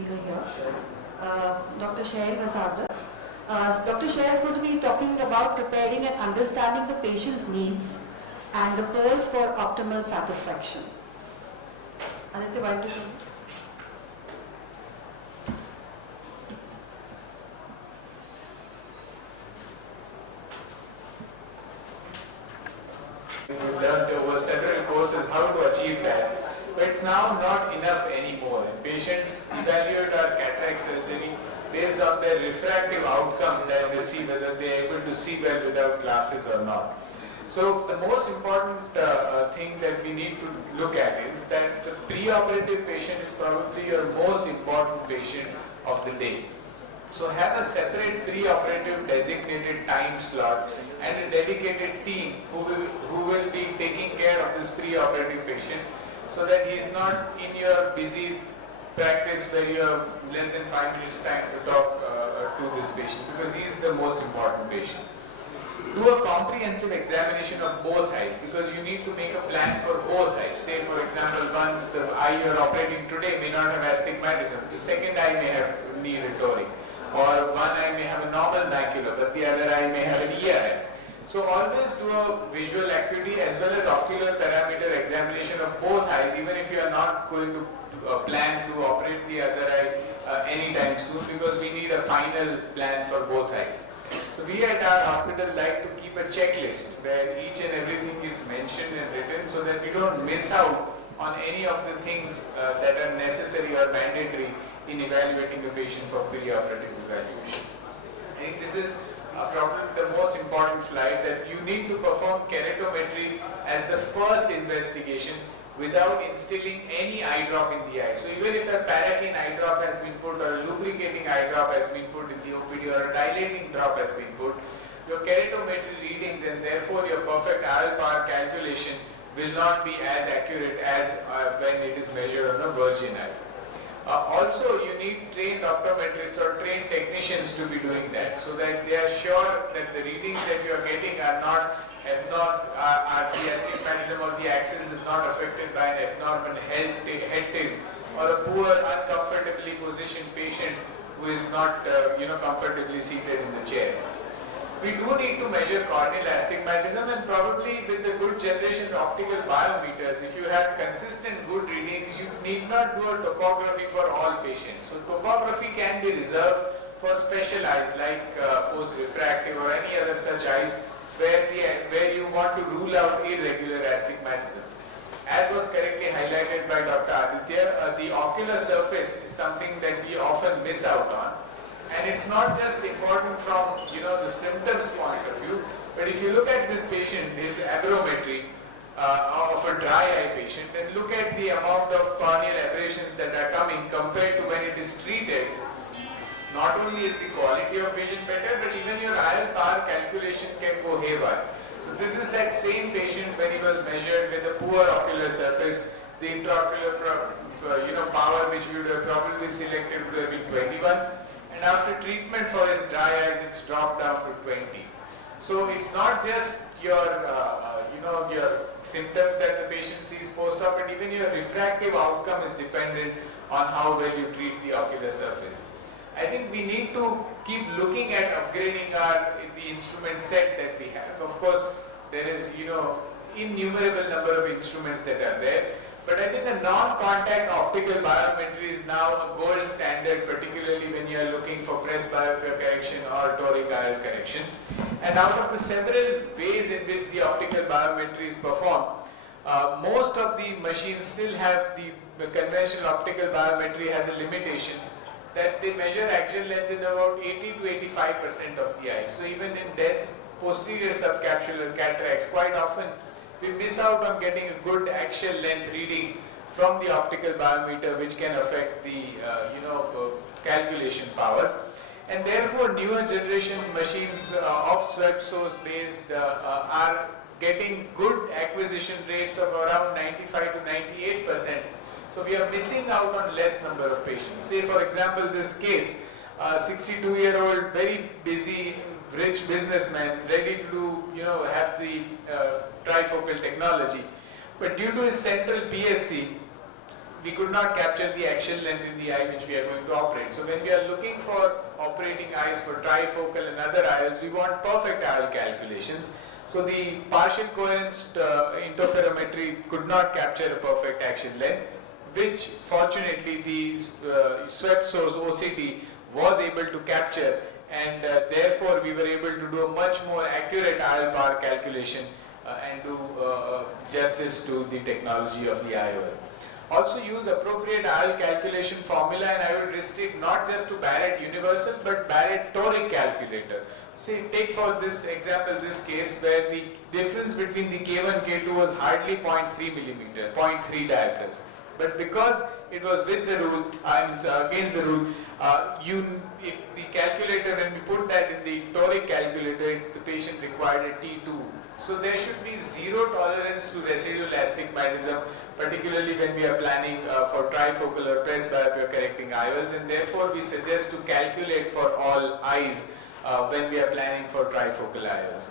speaker here, Dr. Shail Vasavada. Dr. Shail is going to be talking about preparing and understanding the patient's needs and the pearls for optimal satisfaction. Aditya, why don't you? We've learned over several courses how to achieve that, but it's now not enough anymore. Patients evaluate our cataract surgery based on their refractive outcome that they see, whether they are able to see well without glasses or not. So the most important thing that we need to look at is that the pre-operative patient is probably your most important patient of the day. So have a separate pre-operative designated time slot and a dedicated team who will be taking care of this pre-operative patient, so that he is not in your busy practice where you have less than 5 minutes time to talk to this patient, because he is the most important patient. Do a comprehensive examination of both eyes, because you need to make a plan for both eyes. Say for example, the eye you are operating today may not have astigmatism, the second eye may have knee rhetoric, or one eye may have a normal macula but the other eye may have an ERI. So always do a visual acuity as well as ocular parameter examination of both eyes, even if you are not going to plan to operate the other eye anytime soon, because we need a final plan for both eyes. So we at our hospital like to keep a checklist where each and everything is mentioned and written, so that we don't miss out on any of the things that are necessary or mandatory in evaluating a patient for perioperative evaluation. I think this is probably the most important slide, that you need to perform keratometry as the first investigation without instilling any eye drop in the eye. So even if a paraffin eye drop has been put, or a lubricating eye drop has been put in the OPD, or a dilating drop has been put, your keratometry readings and therefore your perfect IOL power calculation will not be as accurate as when it is measured on a virgin eye. Also, you need trained optometrists or trained technicians to be doing that, so that they are sure that the readings that you are getting are not the astigmatism or the axis is not affected by an abnormal head tilt, or a poor, uncomfortably positioned patient who is not comfortably seated in the chair. We do need to measure corneal astigmatism, and probably with the good generation of optical biometers, if you have consistent good readings, you need not do a topography for all patients. So topography can be reserved for special eyes like post-refractive or any other such eyes where you want to rule out irregular astigmatism. As was correctly highlighted by Dr. Aditya, the ocular surface is something that we often miss out on. And it's not just important from the symptoms point of view, but if you look at this patient, his aberrometry of a dry eye patient, and look at the amount of corneal aberrations that are coming compared to when it is treated, not only is the quality of vision better, but even your IOL power calculation can go haywire. So this is that same patient when he was measured with a poor ocular surface, the intraocular power which we would have probably selected would have been 21. And after treatment for his dry eyes, it's dropped down to 20. So it's not just your symptoms that the patient sees post-op, but even your refractive outcome is dependent on how well you treat the ocular surface. I think we need to keep looking at upgrading the instrument set that we have. Of course, there is innumerable number of instruments that are there. But I think the non-contact optical biometry is now a gold standard, particularly when you are looking for presbyopia correction or toric IOL correction. And out of the several ways in which the optical biometry is performed, most of the machines still have the conventional optical biometry has a limitation that they measure axial length in about 80 to 85% of the eye. So even in dense posterior subcapsular cataracts, quite often we miss out on getting a good axial length reading from the optical biometer, which can affect the calculation powers. And therefore newer generation machines of swept source based are getting good acquisition rates of around 95 to 98%. So we are missing out on less number of patients. Say for example this case, 62-year-old very busy rich businessman ready to have the trifocal technology, but due to his central PSC we could not capture the axial length in the eye which we are going to operate. So when we are looking for operating eyes for trifocal and other IOLs, we want perfect IOL calculations. So the partial coherence interferometry could not capture a perfect axial length, which fortunately the swept source OCT was able to capture, and therefore we were able to do a much more accurate IOL power calculation and do justice to the technology of the IOL. Also use appropriate IOL calculation formula, and I would restrict not just to Barrett Universal but Barrett Toric calculator. See, take for this example this case where the difference between the K1 K2 was hardly 0.3 millimeter, 0.3 diopters. But because it was with the rule, against the rule, the calculator, when we put that in the toric calculator, the patient required a T2. So there should be zero tolerance to residual astigmatism, particularly when we are planning for trifocal or presbyopia correcting IOLs, and therefore we suggest to calculate for all eyes when we are planning for trifocal IOLs.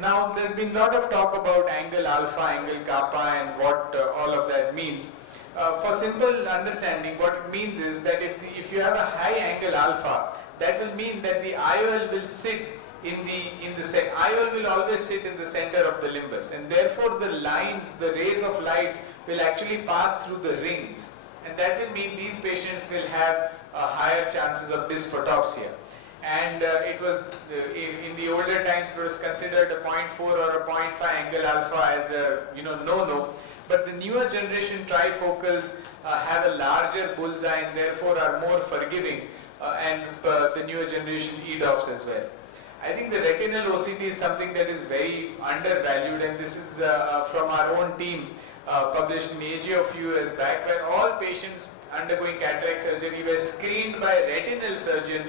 Now there's been a lot of talk about angle alpha, angle kappa, and what all of that means. For simple understanding, what it means is that if you have a high angle alpha, that will mean that the IOL will sit IOL will always sit in the center of the limbus, and therefore the lines, the rays of light will actually pass through the rings, and that will mean these patients will have higher chances of dysphotopsia. And it was in the older times it was considered a 0.4 or a 0.5 angle alpha as a no-no. But the newer generation trifocals have a larger bullseye and therefore are more forgiving, and the newer generation EDOFs as well. I think the retinal OCT is something that is very undervalued, and this is from our own team published in AGO a few years back, where all patients undergoing cataract surgery were screened by a retinal surgeon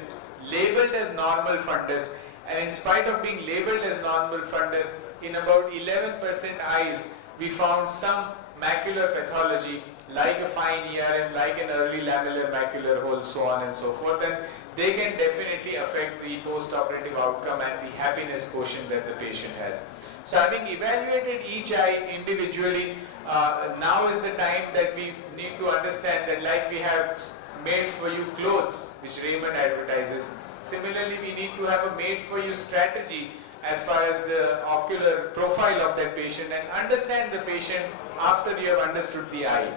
labeled as normal fundus, and in spite of being labeled as normal fundus, in about 11% eyes we found some macular pathology like a fine ERM, like an early lamellar macular hole, so on and so forth, and they can definitely affect the post-operative outcome and the happiness quotient that the patient has. So having evaluated each eye individually, now is the time that we need to understand that like we have made for you clothes, which Raymond advertises, similarly we need to have a made for you strategy as far as the ocular profile of that patient, and understand the patient after you have understood the eye.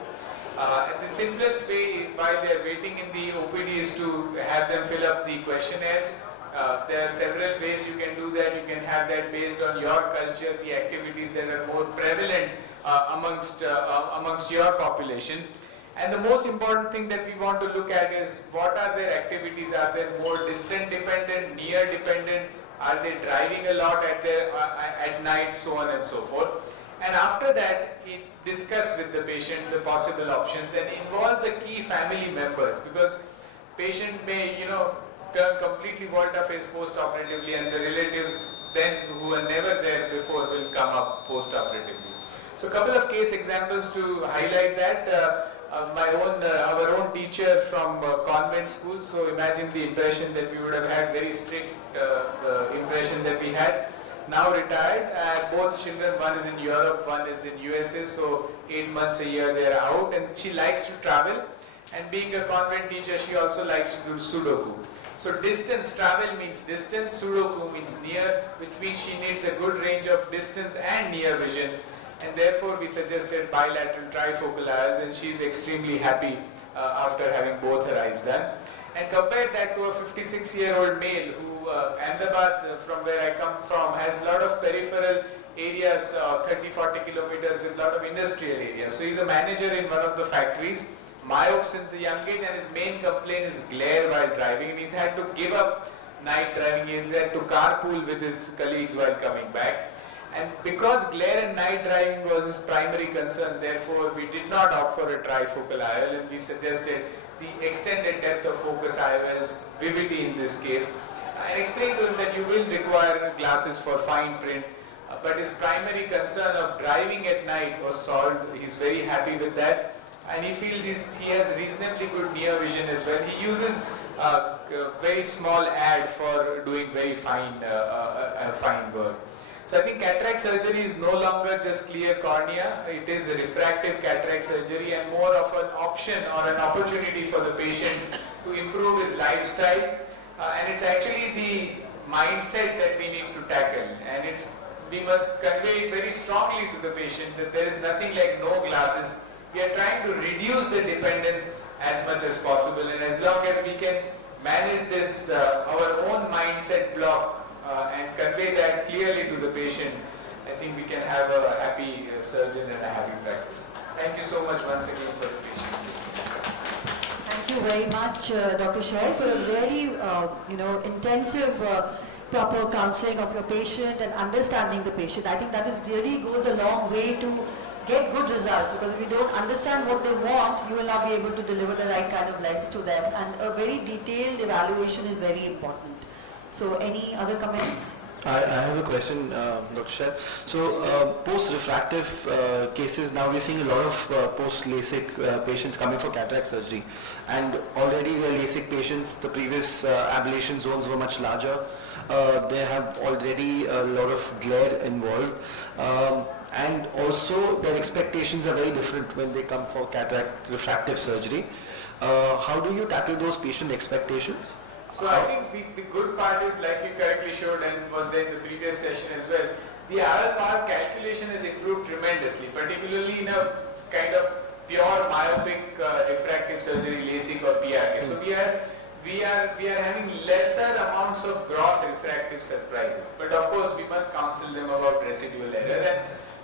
And the simplest way while they are waiting in the OPD is to have them fill up the questionnaires. There are several ways you can do that. You can have that based on your culture, the activities that are more prevalent amongst your population. And the most important thing that we want to look at is what are their activities. Are they more distant dependent, near dependent? Are they driving a lot at night, so on and so forth. And after that, discuss with the patient the possible options and involve the key family members, because patient may turn completely volte-face post-operatively, and the relatives then who were never there before will come up post-operatively. So a couple of case examples to highlight that. Our own teacher from convent school, so imagine the impression that we would have had, very strict impression that we had. Now retired, both children, one is in Europe, one is in USA, so 8 months a year they are out, and she likes to travel, and being a convent teacher she also likes to do Sudoku. So distance, travel means distance, Sudoku means near, which means she needs a good range of distance and near vision, and therefore we suggested bilateral trifocal IOLs, and she is extremely happy after having both her eyes done. And compare that to a 56-year-old male who, Ahmedabad, from where I come from, has a lot of peripheral areas, 30-40 kilometers with a lot of industrial areas. So he's a manager in one of the factories, myope since a young age, and his main complaint is glare while driving, and he's had to give up night driving. He's had to carpool with his colleagues while coming back. And because glare and night driving was his primary concern, therefore we did not opt for a trifocal IOL, and we suggested the extended depth of focus IOLs, Vivity in this case, and explained to him that you will require glasses for fine print, but his primary concern of driving at night was solved. He's very happy with that, and he feels he has reasonably good near vision as well. He uses a very small ad for doing very fine work. So I think cataract surgery is no longer just clear cornea, it is a refractive cataract surgery and more of an option or an opportunity for the patient to improve his lifestyle. And it's actually the mindset that we need to tackle, and we must convey it very strongly to the patient that there is nothing like no glasses. We are trying to reduce the dependence as much as possible, and as long as we can manage this our own mindset block and convey that clearly to the patient, I think we can have a happy surgeon and a happy practice. Thank you so much once again for the patient listening. Thank you very much, Dr. Shail, for a very, intensive, proper counseling of your patient and understanding the patient. I think that really goes a long way to get good results, because if you don't understand what they want, you will not be able to deliver the right kind of lens to them, and a very detailed evaluation is very important. So any other comments? I have a question, Dr. Shail. So post-refractive cases, now we're seeing a lot of post-LASIK patients coming for cataract surgery, and already the LASIK patients, the previous ablation zones were much larger. They have already a lot of glare involved, and also their expectations are very different when they come for cataract refractive surgery. How do you tackle those patient expectations? So I think the good part is, like you correctly showed and was there in the previous session as well, the IR calculation has improved tremendously, particularly in a kind of pure myopic refractive surgery, LASIK or PRK. So we are having lesser amounts of gross refractive surprises, but of course we must counsel them about residual error. And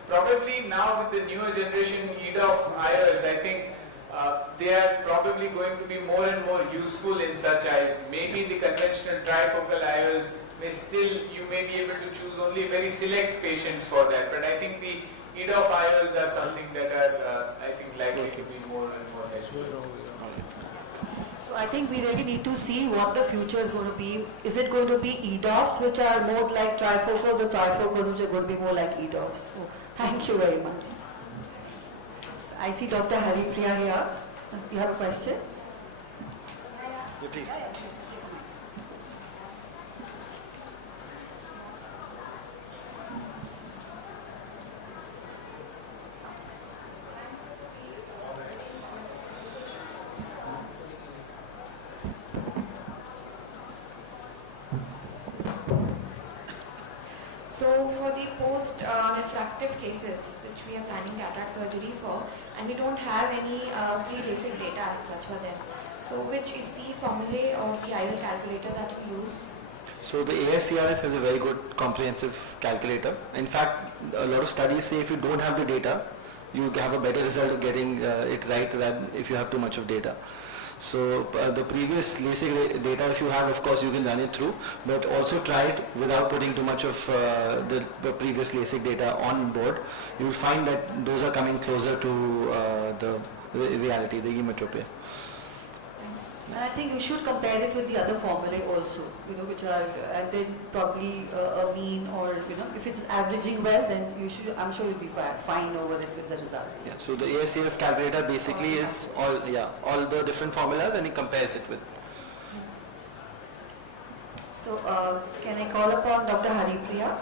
probably now with the newer generation EDOF IOLs, I think they are probably going to be more and more useful in such eyes. Maybe the conventional trifocal IOLs you may be able to choose only very select patients for that. But I think the EDOF IOLs are something that are, likely to be more and more helpful. So I think we really need to see what the future is going to be. Is it going to be EDOFs, which are more like trifocals, or trifocals, which are going to be more like EDOFs? So thank you very much. I see Dr. Haripriya here. You have a question? Yeah, please. So for the post-refractive cases, which we are planning cataract surgery for, and we don't have any pre-LASIK data as such for them. So which is the formulae or the IOL calculator that we use? So the AICRS has a very good comprehensive calculator. In fact, a lot of studies say if you don't have the data, you have a better result of getting it right than if you have too much of data. So the previous LASIK data, if you have, of course, you can run it through, but also try it without putting too much of the previous LASIK data on board. You will find that those are coming closer to the reality, the hematopia. And I think you should compare it with the other formulae also, which are, and then probably a mean, or, if it's averaging well, then I'm sure you'll be fine over it with the results. Yeah, so the AICRS calculator basically is all the different formulas, and it compares it with. So can I call upon Dr. Haripriya?